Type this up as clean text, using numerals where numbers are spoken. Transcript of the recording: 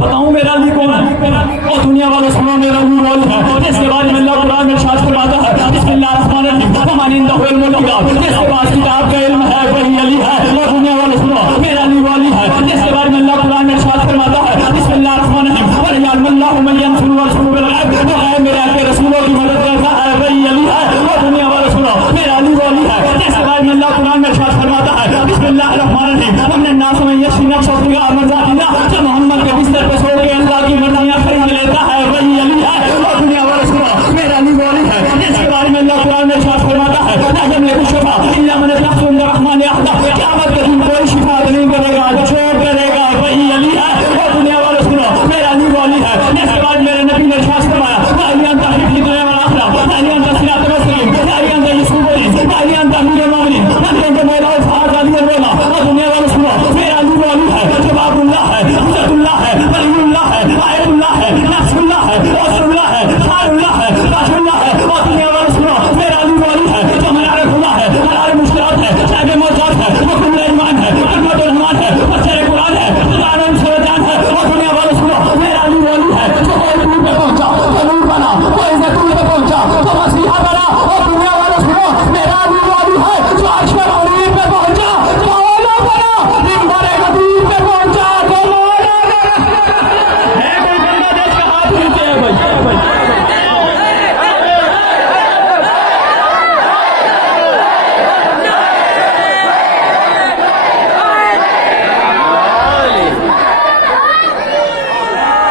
बताऊं मेरा अली कौन है? और दुनिया वालों सुनो मेरा अली कौन है? इसके बाद में अल्लाह कुरान में इरशाद फरमाता है बिस्मिल्लाहिर्रहमानिर्रहीम, इसके बाद किताब का इल्म है वही अली है। और दुनिया वालों सुनो मेरा